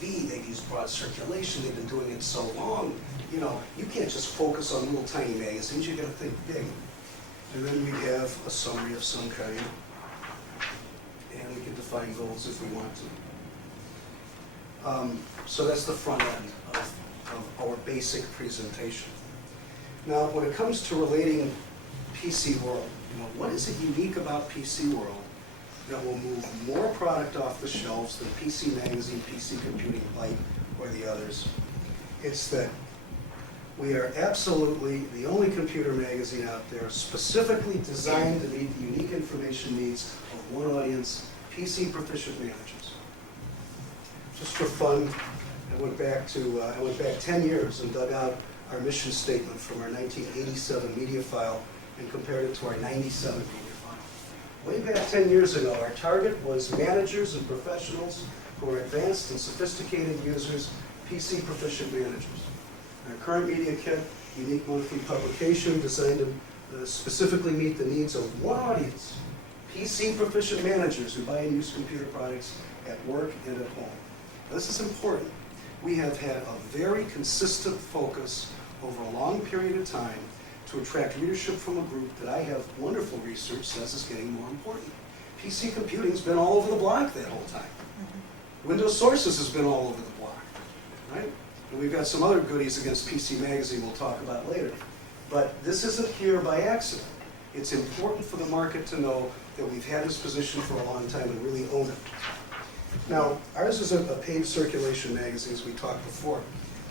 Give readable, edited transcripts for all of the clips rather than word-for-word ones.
TV, they've used broad circulation, they've been doing it so long. You know, you can't just focus on little tiny magazines, you gotta think big. And then we have a summary of some kind. And we can define goals if we want to. So that's the front end of our basic presentation. Now, when it comes to relating PC World, you know, what is it unique about PC World that will move more product off the shelves than PC Magazine, PC Computing Light, or the others? It's that we are absolutely the only computer magazine out there specifically designed to meet the unique information needs of one audience, PC proficient managers. Just for fun, I went back 10 years and dug out our mission statement from our 1987 media file and compared it to our 97 media file. Way back 10 years ago, our target was managers and professionals who are advanced and sophisticated users, PC proficient managers. Our current media kit, unique monthly publication designed to specifically meet the needs of one audience, PC proficient managers who buy and use computer products at work and at home. Now, this is important. We have had a very consistent focus over a long period of time to attract leadership from a group that I have wonderful research says is getting more important. PC computing's been all over the block that whole time. Windows Sources has been all over the block, right? And we've got some other goodies against PC Magazine we'll talk about later. But this isn't here by accident. It's important for the market to know that we've had this position for a long time and really own it. Now, ours is a paid circulation magazine, as we talked before.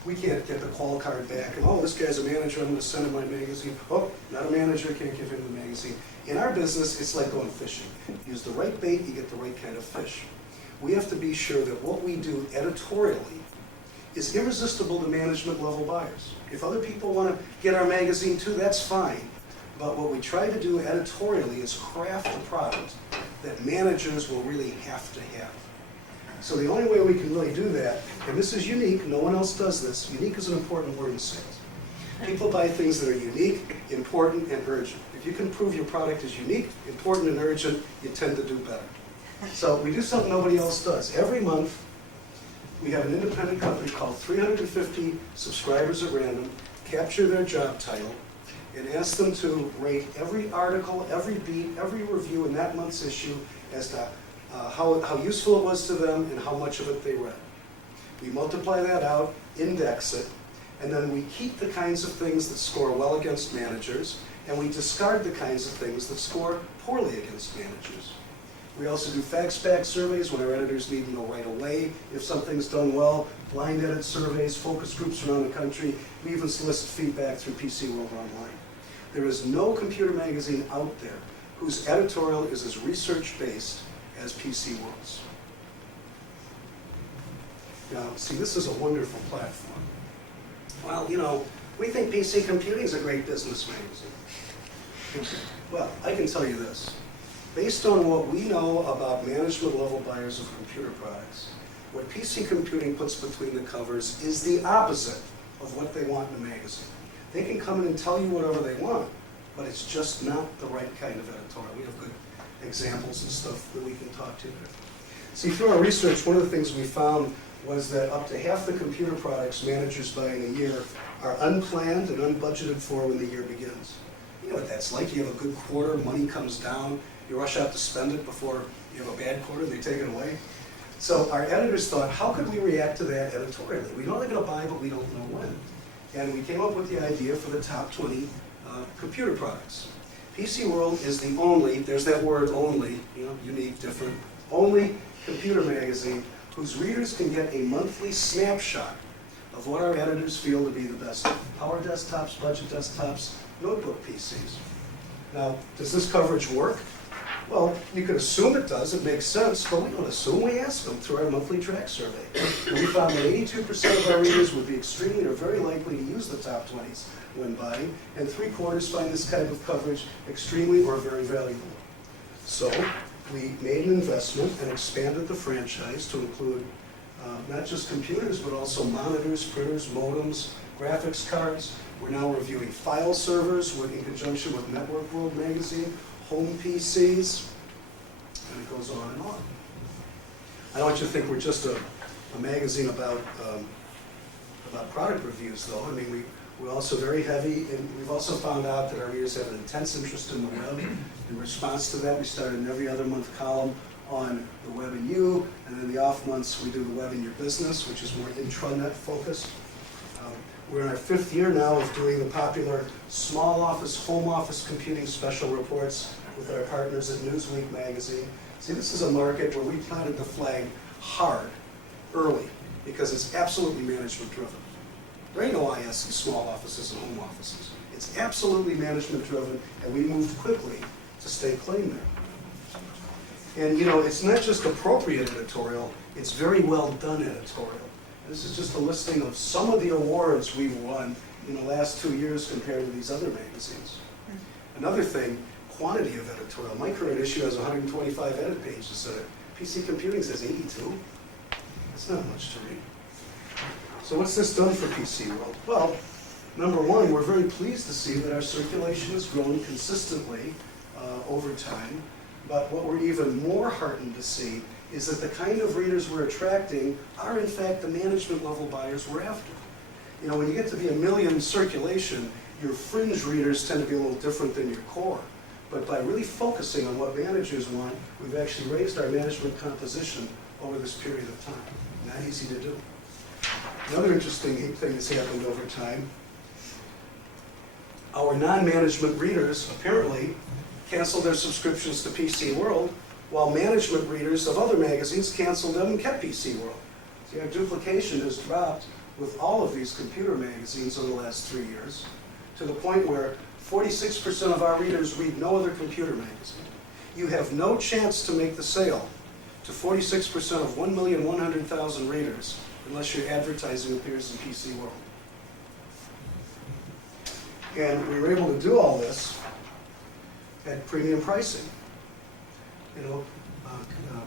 We can't get the call card back and, oh, this guy's a manager, I'm going to send him my magazine. Oh, not a manager, can't give him the magazine. In our business, it's like going fishing. Use the right bait, you get the right kind of fish. We have to be sure that what we do editorially is irresistible to management level buyers. If other people want to get our magazine too, that's fine. But what we try to do editorially is craft a product that managers will really have to have. So the only way we can really do that, and this is unique, no one else does this, unique is an important word in sales. People buy things that are unique, important, and urgent. If you can prove your product is unique, important, and urgent, you tend to do better. So we do something nobody else does. Every month, we have an independent company called 350 subscribers at random, capture their job title, and ask them to rate every article, every beat, every review in that month's issue as to how useful it was to them and how much of it they read. We multiply that out, index it, and then we keep the kinds of things that score well against managers, and we discard the kinds of things that score poorly against managers. We also do fact-back surveys when our editors need to know right away if something's done well, blind edit surveys, focus groups around the country. We even solicit feedback through PC World Online. There is no computer magazine out there whose editorial is as research-based as PC World's. Now, see, this is a wonderful platform. Well, you know, we think PC Computing is a great business magazine. Well, I can tell you this. Based on what we know about management-level buyers of computer products, what PC Computing puts between the covers is the opposite of what they want in a magazine. They can come in and tell you whatever they want, but it's just not the right kind of editorial. We have good examples and stuff that we can talk to there. See, through our research, one of the things we found was that up to half the computer products managers buy in a year are unplanned and unbudgeted for when the year begins. You know what that's like. You have a good quarter, money comes down, you rush out to spend it before you have a bad quarter, they take it away. So our editors thought, how could we react to that editorially? We know they're going to buy, but we don't know when. And we came up with the idea for the top 20 computer products. PC World is the only, there's that word only, you know, unique, different, only computer magazine whose readers can get a monthly snapshot of what our editors feel to be the best power desktops, budget desktops, notebook PCs. Now, does this coverage work? Well, you could assume it does, it makes sense, but we don't assume, we ask them through our monthly track survey. And we found that 82% of our readers would be extremely or very likely to use the top 20s when buying, and 3/4 find this kind of coverage extremely or very valuable. So we made an investment and expanded the franchise to include not just computers, but also monitors, printers, modems, graphics cards. We're now reviewing file servers in conjunction with Network World Magazine, home PCs, and it goes on and on. I don't want you to think we're just a a magazine about product reviews, though. I mean, we're also very heavy, and we've also found out that our readers have an intense interest in the web. In response to that, we started an every other month column on the web and you, and then the off months we do the web and your business, which is more intranet focused. We're in our 5th year now of doing the popular small office, home office computing special reports with our partners at Newsweek magazine. See, this is a market where we planted the flag hard, early, because it's absolutely management driven. There ain't no IS in small offices and home offices. It's absolutely management driven, and we moved quickly to stay clean there. And you know, it's not just appropriate editorial, it's very well done editorial. This is just a listing of some of the awards we've won in the last 2 years compared to these other magazines. Another thing, quantity of editorial. My current issue has 125 edit pages in it. PC Computing says 82. That's not much to read. So what's this done for PC World? Well, number one, we're very pleased to see that our circulation has grown consistently over time. But what we're even more heartened to see is that the kind of readers we're attracting are in fact the management level buyers we're after. You know, when you get to be 1 million circulation, your fringe readers tend to be a little different than your core. But by really focusing on what managers want, we've actually raised our management composition over this period of time. Not easy to do. Another interesting thing that's happened over time, our non-management readers apparently canceled their subscriptions to PC World, while management readers of other magazines canceled them and kept PC World. See, our duplication has dropped with all of these computer magazines over the last 3 years, to the point where 46% of our readers read no other computer magazine. You have no chance to make the sale to 46% of 1,100,000 readers unless your advertising appears in PC World. And we were able to do all this at premium pricing. You know,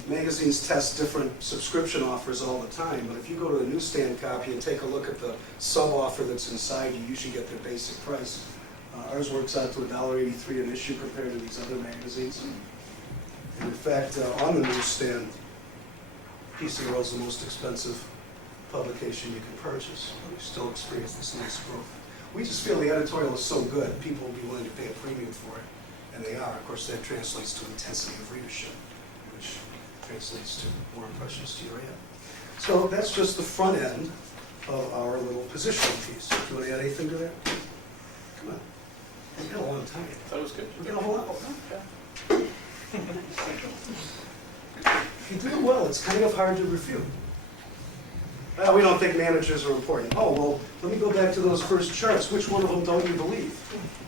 magazines test different subscription offers all the time, but if you go to a newsstand copy and take a look at the sub-offer that's inside, you usually get their basic price. Ours works out to $1.83 an issue compared to these other magazines. And in fact, on the newsstand, PC World is the most expensive publication you can purchase. We still experience this nice growth. We just feel the editorial is so good, people will be willing to pay a premium for it. And they are. Of course, that translates to intensity of readership, which translates to more impressions to your ad. So that's just the front end of our little positioning piece. Do you want to add anything to that? Come on. We've got a long time. That was good. We've got a whole lot. If you do it well, it's kind of hard to refute. Well, we don't think managers are important. Oh, well, let me go back to those first charts. Which one of them don't you believe?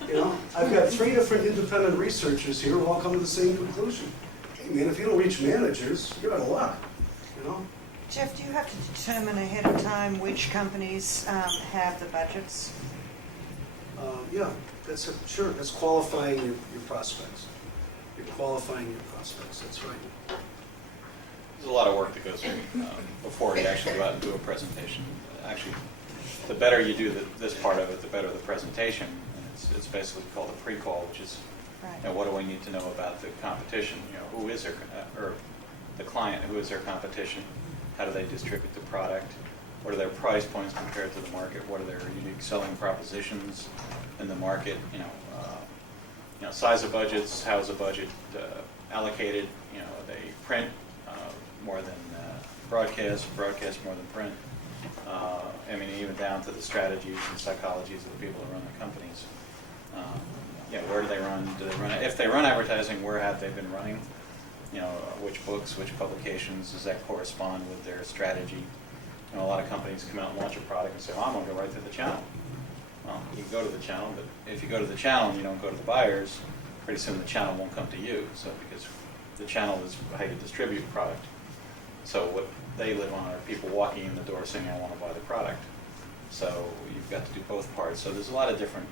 You know, I've got 3 different independent researchers here who all come to the same conclusion. Hey, man, if you don't reach managers, you're out of luck, you know? Jeff, do you have to determine ahead of time which companies have the budgets? Yeah, sure, that's qualifying your prospects. You're qualifying your prospects, that's right. There's a lot of work that goes before you actually go out and do a presentation. Actually, the better you do this part of it, the better the presentation. And it's basically called a pre-call, which is, Right. you know, what do we need to know about the competition? You know, who is their, or the client, who is their competition? How do they distribute the product? What are their price points compared to the market? What are their unique selling propositions in the market? You know, size of budgets, how is the budget allocated? You know, are they print more than broadcast more than print? I mean, even down to the strategies and psychologies of the people who run the companies. You know, where do they run? Do they run? If they run advertising, where have they been running? You know, which books, which publications, does that correspond with their strategy? You know, a lot of companies come out and launch a product and say, well, I'm going to go right to the channel. Well, you can go to the channel, but if you go to the channel and you don't go to the buyers, pretty soon the channel won't come to you. So because the channel is how you distribute product. So what they live on are people walking in the door saying, I want to buy the product. So you've got to do both parts. So there's a lot of different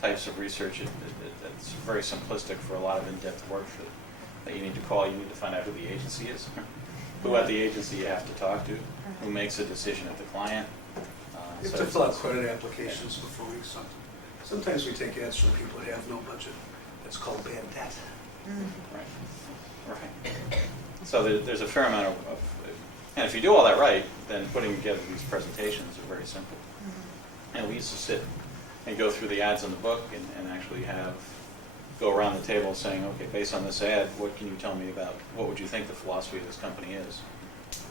types of research. It's very simplistic for a lot of in-depth work that you need to call. You need to find out who the agency is, who at the agency you have to talk to, who makes a decision at the client. You have to fill out credit applications before we accept them. Sometimes we take ads from people that have no budget. That's called bad debt. Right. So there's a fair amount of And if you do all that right, then putting together these presentations are very simple. And we used to sit and go through the ads in the book and actually go around the table saying, okay, based on this ad, what can you tell me about, what would you think the philosophy of this company is?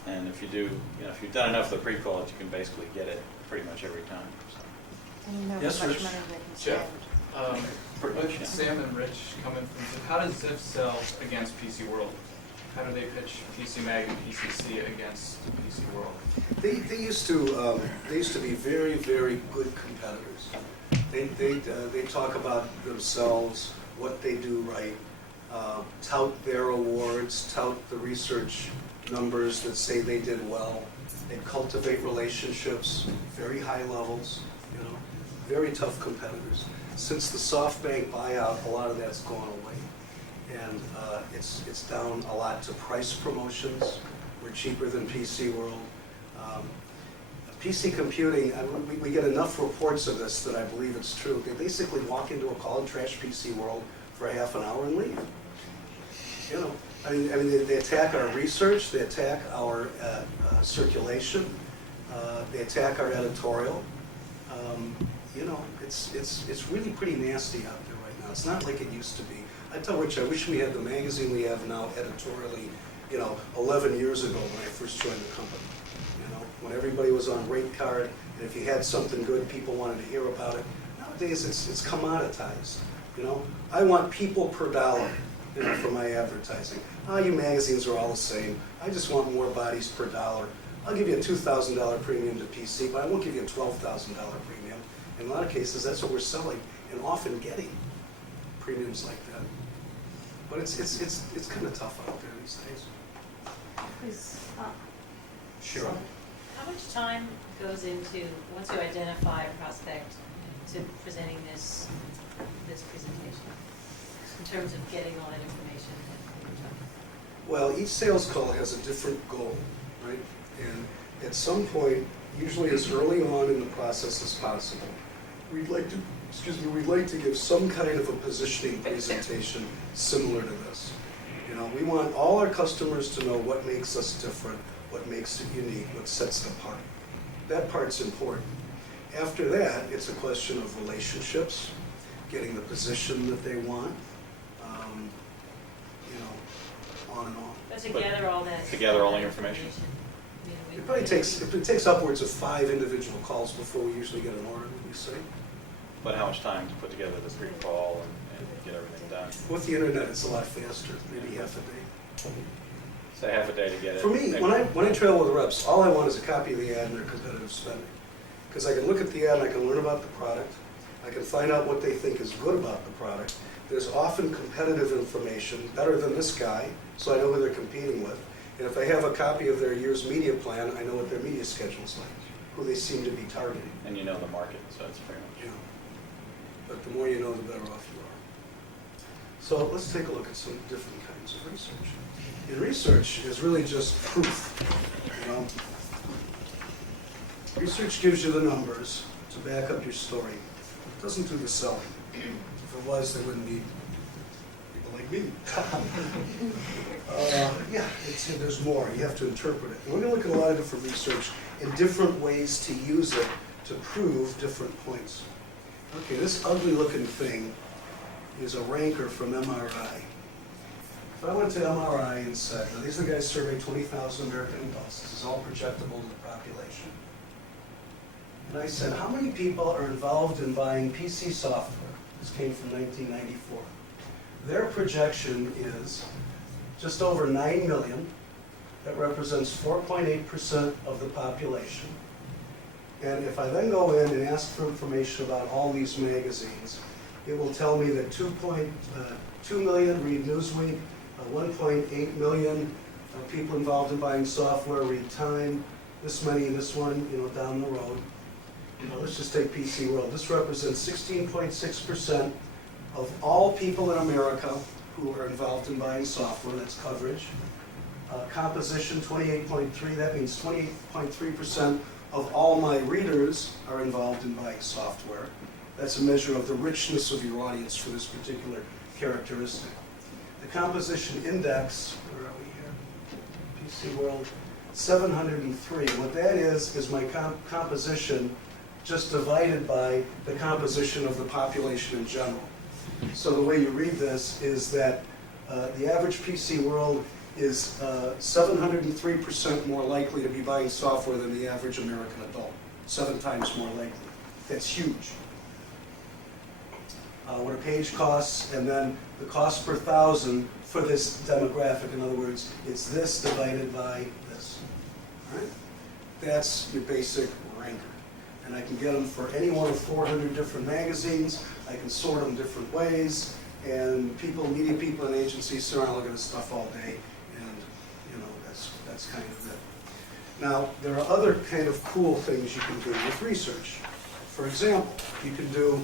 And if you do, if you've done enough of the pre-calls, you can basically get it pretty much every time. So. And you know Yes, how much Rich? money they can spend. Jeff, Pretty much, yeah. with Sam and Rich coming from Ziff, how does Ziff sell against PC World? How do they pitch PC Mag and PCC against PC World? They used to be very, very good competitors. They talk about themselves, what they do right, tout their awards, tout the research numbers that say they did well. They cultivate relationships, very high levels, very tough competitors. Since the SoftBank buyout, a lot of that's gone away. And it's down a lot to price promotions. We're cheaper than PC World. PC computing, we get enough reports of this that I believe it's true. They basically walk into a call and trash PC World for a half an hour and leave. I mean, they attack our research, they attack our circulation, they attack our editorial. It's really pretty nasty out there right now. It's not like it used to be. I tell Rich, I wish we had the magazine we have now editorially, 11 years ago when I first joined the company. When everybody was on rate card, and if you had something good, people wanted to hear about it. Nowadays, it's commoditized. I want people per dollar, for my advertising. You magazines are all the same. I just want more bodies per dollar. I'll give you a $2,000 premium to PC, but I won't give you a $12,000 premium. In a lot of cases, that's what we're selling, and often getting premiums like that. But it's kind of tough out there these days. Please. Sure. How much time goes into, once you identify a prospect, to presenting this presentation, in terms of getting all that information that you're talking about? Well, each sales call has a different goal, right? And at some point, usually as early on in the process as possible, we'd like to give some kind of a positioning presentation similar to this. We want all our customers to know what makes us different, what makes it unique, what sets it apart. That part's important. After that, it's a question of relationships, getting the position that they want, on and on. But to gather all that. To gather all the information. It probably takes upwards of 5 individual calls before we usually get an order, would you say? But how much time to put together the pre-call and get everything done? With the internet, it's a lot faster, maybe half a day. Say half a day to get it. For me, when I travel with reps, all I want is a copy of the ad and their competitive spending. Because I can look at the ad and I can learn about the product. I can find out what they think is good about the product. There's often competitive information, better than this guy, so I know who they're competing with. And if I have a copy of their year's media plan, I know what their media schedule's like, who they seem to be targeting. And you know the market, so it's pretty much. But the more you know, the better off you are. So let's take a look at some different kinds of research. And research is really just proof. Research gives you the numbers to back up your story. It doesn't do the selling. If it was, there wouldn't be people like me. There's more. You have to interpret it. And we're going to look at a lot of different research and different ways to use it to prove different points. Okay, this ugly-looking thing is a ranker from MRI. If I went to MRI and said, now these are the guys surveyed 20,000 American adults. This is all projectable to the population. And I said, how many people are involved in buying PC software? This came from 1994. Their projection is just over 9 million. That represents 4.8% of the population. And if I then go in and ask for information about all these magazines, it will tell me that 2.2 million read Newsweek, 1.8 million people involved in buying software read Time, this many, this one, down the road. Let's just take PC World. This represents 16.6% of all people in America who are involved in buying software. That's coverage. Composition, 28.3. That means 28.3% of all my readers are involved in buying software. That's a measure of the richness of your audience for this particular characteristic. The composition index, where are we here? PC World. 703. What that is my composition just divided by the composition of the population in general. So the way you read this is that the average PC world is 703% more likely to be buying software than the average American adult. 7 times more likely. That's huge. What a page costs, and then the cost per thousand for this demographic. In other words, it's this divided by this. All right? That's your basic ranker. And I can get them for any one of 400 different magazines. I can sort them different ways. And people, media people and agencies sit around looking at stuff all day. And, you know, that's kind of it. Now, there are other kind of cool things you can do with research. For example, you can do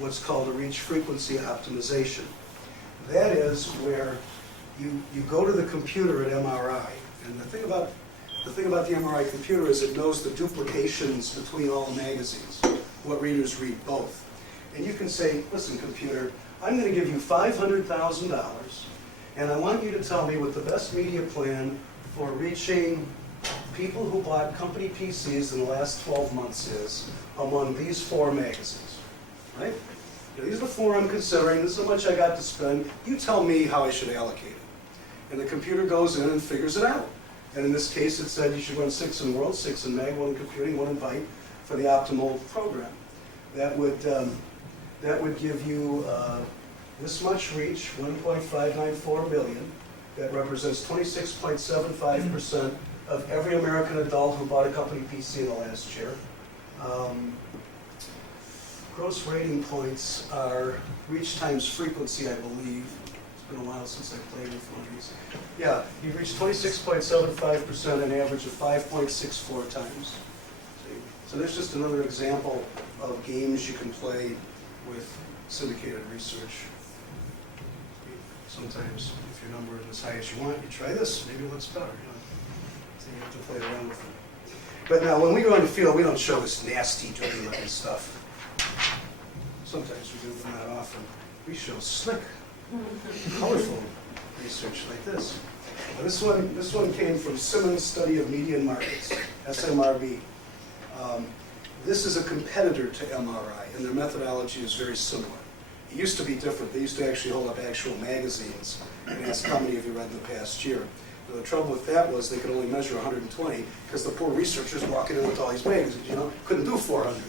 what's called a reach frequency optimization. That is where you go to the computer at MRI, and the thing about the MRI computer is it knows the duplications between all the magazines, what readers read both. And you can say, listen computer, I'm going to give you $500,000, and I want you to tell me what the best media plan for reaching people who bought company PCs in the last 12 months is among these 4 magazines. Right? Now, these are the 4 I'm considering. This is how much I got to spend. You tell me how I should allocate it. And the computer goes in and figures it out. And in this case, it said you should run 6 in World, 6 in Mag, 1 in Computing, 1 in Byte for the optimal program. That would give you this much reach, 1.594 billion. That represents 26.75% of every American adult who bought a company PC in the last year. Gross rating points are reach times frequency, I believe. It's been a while since I played with one of these. Yeah, you reach 26.75%, an average of 5.64 times. See? So there's just another example of games you can play with syndicated research. Sometimes, if your number is as high as you want, you try this, maybe it looks better. You know? So you have to play around with it. But now, when we go in the field, we don't show this nasty, dirty-looking stuff. Sometimes we do, but not often. We show slick, colorful research like this. Now this one came from Simmons Study of Media and Markets, SMRB. This is a competitor to MRI, and their methodology is very similar. It used to be different. They used to actually hold up actual magazines and ask how many have you read in the past year. But the trouble with that was they could only measure 120 because the poor researchers walking in with all these magazines, you know, couldn't do 400.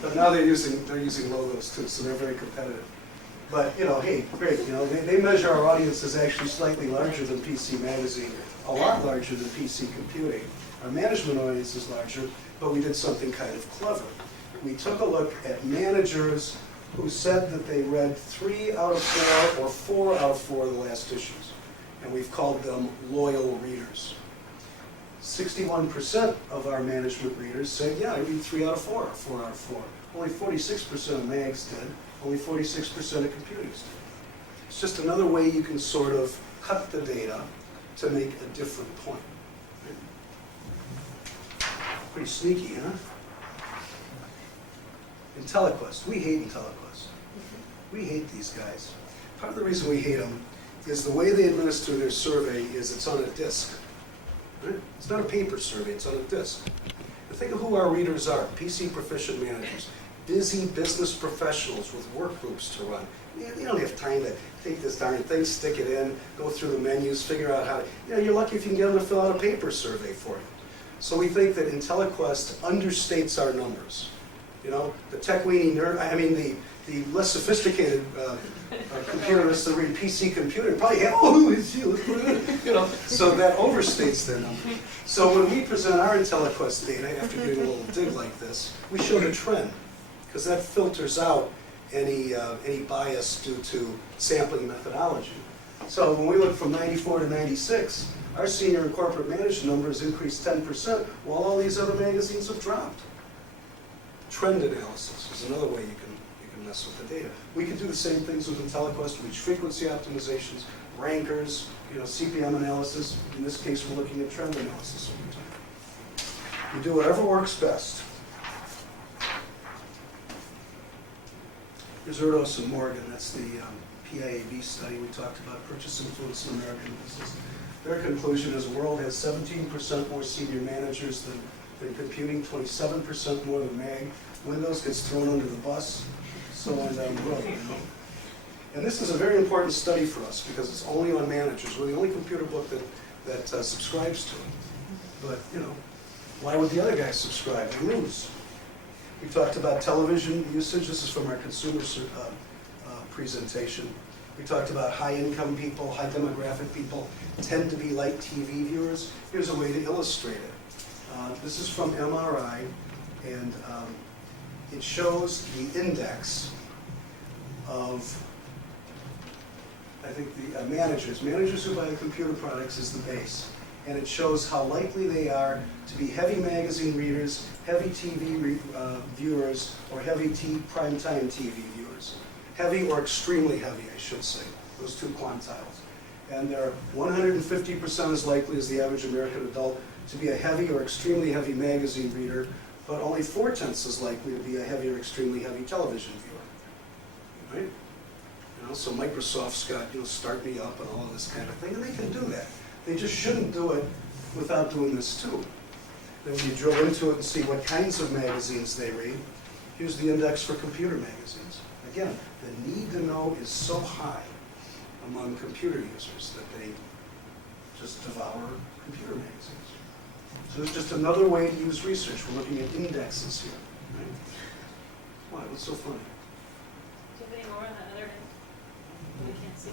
But now they're using logos too, so they're very competitive. But, you know, hey, great, you know, they measure our audience as actually slightly larger than PC Magazine, a lot larger than PC Computing. Our management audience is larger, but we did something kind of clever. We took a look at managers who said that they read 3 out of 4 or 4 out of 4 of the last issues. And we've called them loyal readers. 61% of our management readers said, yeah, I read 3 out of 4, 4 out of 4. Only 46% of mags did. Only 46% of computers did. It's just another way you can sort of cut the data to make a different point. Right? Pretty sneaky, huh? IntelliQuest. We hate IntelliQuest. We hate these guys. Part of the reason we hate them is the way they administer their survey is it's on a disk. Right? It's not a paper survey, it's on a disk. And think of who our readers are, PC proficient managers, busy business professionals with work groups to run. They don't have time to take this darn thing, stick it in, go through the menus, figure out how to, you know, you're lucky if you can get them to fill out a paper survey for you. So we think that IntelliQuest understates our numbers. You know, the tech-weenie nerd, I mean the less sophisticated computers that read PC Computing probably have, oh, it's you, you know, so that overstates their number. So when we present our IntelliQuest data, after doing a little dig like this, we show the trend, because that filters out any bias due to sampling methodology. So when we look from 94 to 96, our senior and corporate managed numbers increased 10%, while all these other magazines have dropped. Trend analysis is another way you can mess with the data. We can do the same things with IntelliQuest, reach frequency optimizations, rankers, you know, CPM analysis. In this case, we're looking at trend analysis over time. We do whatever works best. Here's Erdos and Morgan. That's the PIAB study we talked about, purchase influence in American business. Their conclusion is the world has 17% more senior managers than computing, 27% more than mag. Windows gets thrown under the bus, so on down the road. And this is a very important study for us because it's only on managers. We're the only computer book that subscribes to it. But, you know, why would the other guys subscribe? They lose. We talked about television usage. This is from our consumer presentation. We talked about high-income people, high demographic people tend to be light TV viewers. Here's a way to illustrate it. This is from MRI, and it shows the index of, I think, the managers who buy the computer products is the base. And it shows how likely they are to be heavy magazine readers, heavy TV viewers, or heavy primetime TV viewers. Heavy or extremely heavy, I should say, those two quantiles. And they're 150% as likely as the average American adult to be a heavy or extremely heavy magazine reader, but only 4/10 as likely to be a heavy or extremely heavy television viewer. Right? You know, so Microsoft's got, you know, Start Me Up and all of this kind of thing, and they can do that. They just shouldn't do it without doing this too. Then when you drill into it and see what kinds of magazines they read, here's the index for computer magazines. Again, the need to know is so high among computer users that they just devour computer magazines. So it's just another way to use research. We're looking at indexes here. Right? Why? What's so funny? Do you have any more on the other end? We can't see.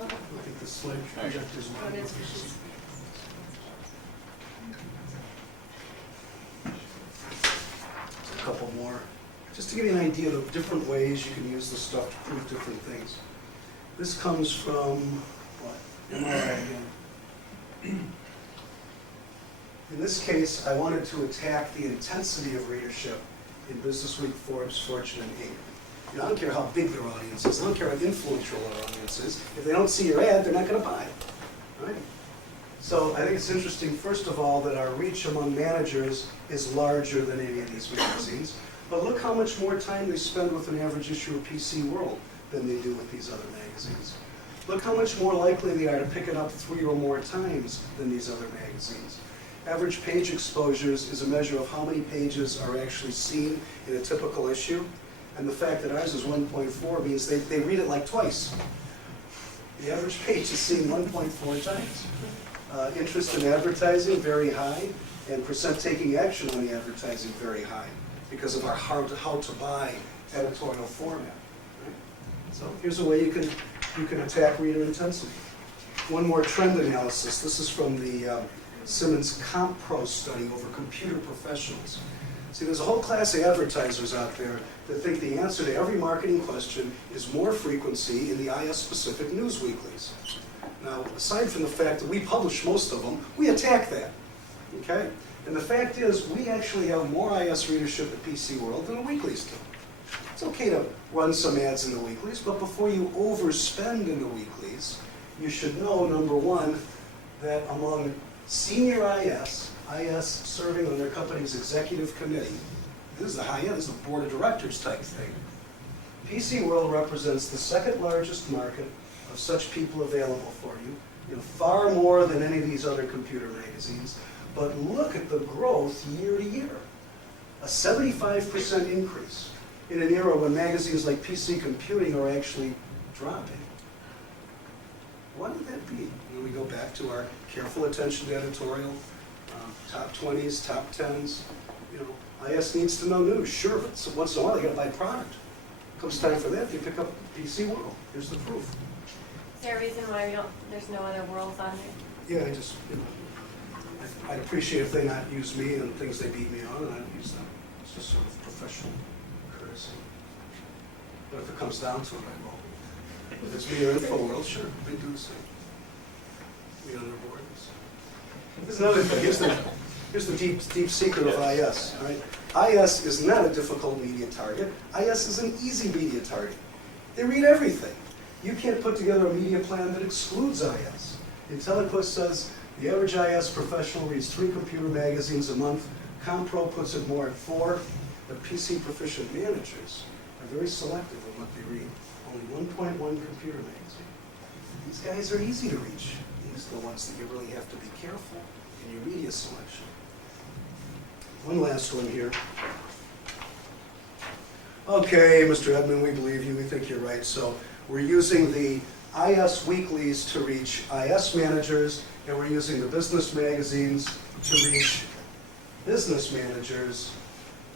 I think the slide projector's Oh, on. it is. A couple more, just to give you an idea of different ways you can use this stuff to prove different things. This comes from, what, MRI again. In this case, I wanted to attack the intensity of readership in Business Week, Forbes, Fortune, and Inc. You know, I don't care how big their audience is, I don't care how influential their audience is. If they don't see your ad, they're not going to buy it, right? So I think it's interesting, first of all, that our reach among managers is larger than any of these magazines. But look how much more time they spend with an average issue of PC World than they do with these other magazines. Look how much more likely they are to pick it up 3 or more times than these other magazines. Average page exposures is a measure of how many pages are actually seen in a typical issue. And the fact that ours is 1.4 means they read it like twice. The average page is seen 1.4 times. Interest in advertising, very high, and percent taking action on the advertising, very high, because of our how to buy editorial format. Right? So here's a way you can attack reader intensity. One more trend analysis. This is from the Simmons CompPro study over computer professionals. See, there's a whole class of advertisers out there that think the answer to every marketing question is more frequency in the IS-specific news weeklies. Now, aside from the fact that we publish most of them, we attack that, okay? And the fact is, we actually have more IS readership at PC World than the weeklies do. It's okay to run some ads in the weeklies, but before you overspend in the weeklies, you should know, number one, that among senior IS serving on their company's executive committee, this is the high end, this is a board of directors type thing. PC World represents the second largest market of such people available for you, far more than any of these other computer magazines. But look at the growth year to year. A 75% increase in an era when magazines like PC Computing are actually dropping. Why would that be? We go back to our careful attention to editorial, top 20s, top 10s. IS needs to know news, sure, but once in a while they got to buy product. Comes time for that, they pick up PC World. Here's the proof. Is there a reason why there's no other worlds on there? Yeah, I'd appreciate if they not use me and things they beat me on, and I don't use them. It's just sort of professional courtesy. But if it comes down to it, I will. If it's me or InfoWorld, sure, they do the same. Me on their board. Here's another thing. Here's the deep secret of IS. All right? IS is not a difficult media target. IS is an easy media target. They read everything. You can't put together a media plan that excludes IS. Intelliquist says the average IS professional reads 3 computer magazines a month. CompPro puts it more at 4. The PC proficient managers are very selective of what they read. Only 1.1 computer magazine. These guys are easy to reach. these are the ones that you really have to be careful in your media selection. One last one here. Okay, Mr. Edman, we believe you, we think you're right. So we're using the IS weeklies to reach IS managers, and we're using the business magazines to reach business managers.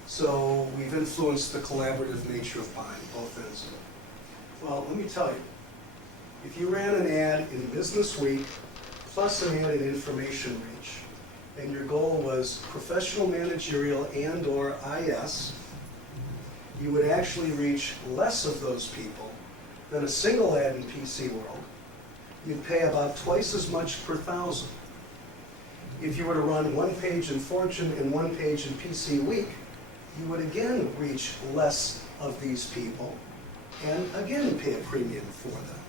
So we've influenced the collaborative nature of buying, both ends of it. Well, let me tell you, if you ran an ad in Business Week plus an ad in Information Reach, and your goal was professional managerial and/or IS, you would actually reach less of those people than a single ad in PC World. You'd pay about twice as much per thousand. If you were to run one page in Fortune and one page in PC Week, you would again reach less of these people and again pay a premium for them.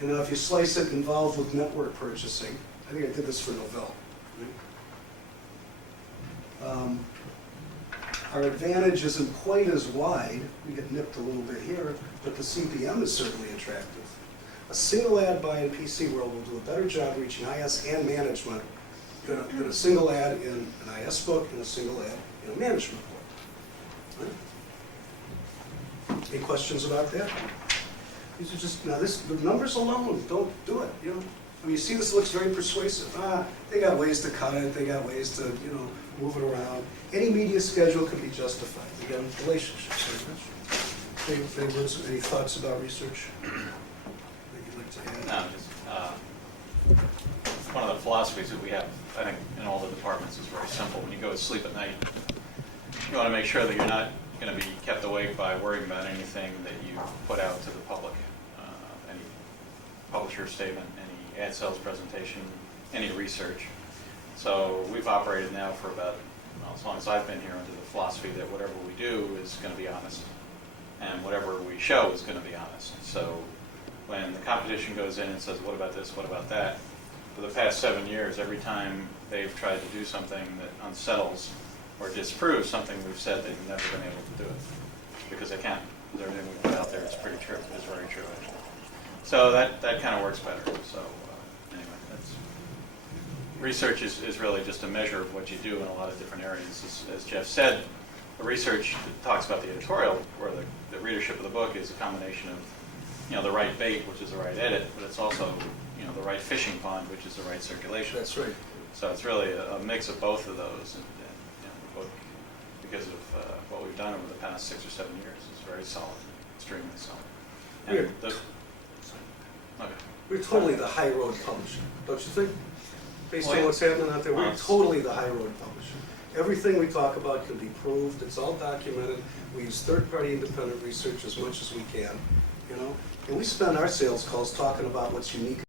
And now if you slice it involved with network purchasing, I think I did this for Novell. Right? Our advantage isn't quite as wide. We get nipped a little bit here, but the CPM is certainly attractive. A single ad buy in PC World will do a better job reaching IS and management than a single ad in an IS book and a single ad in a management book. Right? Any questions about that? These are just, now this, the numbers alone, don't do it, you know. I mean, you see this looks very persuasive. They got ways to cut it, they got ways to, you know, move it around. Any media schedule can be justified. Again, relationships. Any thoughts about research that you'd like to add? No, just one of the philosophies that we have, I think, in all the departments is very simple. When you go to sleep at night, you want to make sure that you're not going to be kept awake by worrying about anything that you put out to the public, any publisher statement, any ad sales presentation, any research. So we've operated now for about, well, as long as I've been here, under the philosophy that whatever we do is going to be honest, and whatever we show is going to be honest. So when the competition goes in and says, what about this, what about that, for the past 7 years, every time they've tried to do something that unsettles or disproves something we've said, they've never been able to do it. Because they can't. Everything we put out there is pretty true, is very true, actually. So that kind of works better. So anyway, that's, research is really just a measure of what you do in a lot of different areas. As Jeff said, the research that talks about the editorial or the readership of the book is a combination of, you know, the right bait, which is the right edit, but it's also, you know, the right fishing pond, which is the right circulation. That's right. So it's really a mix of both of those, and you know, the book, because of what we've done over the past 6 or 7 years, is very solid, extremely solid. And Weird. Okay. We're totally the high road publisher, don't you think? Based on Well, what's happening out there, we're well, totally the high road publisher. Everything we talk about can be proved, it's all documented. We use third-party independent research as much as we can, you know? And we spend our sales calls talking about what's unique